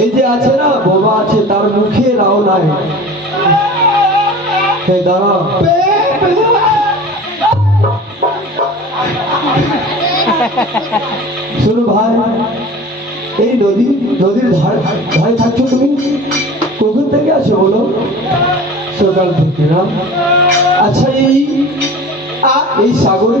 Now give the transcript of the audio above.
এই যে আছে না বাবা আছে তার মুখে রাও নাই দাঁড়া শুনো ভাই এই নদীর ধারে থাকছো তুমি কখন থেকে আছো বলো সকাল থেকে না আচ্ছা এই সাগরে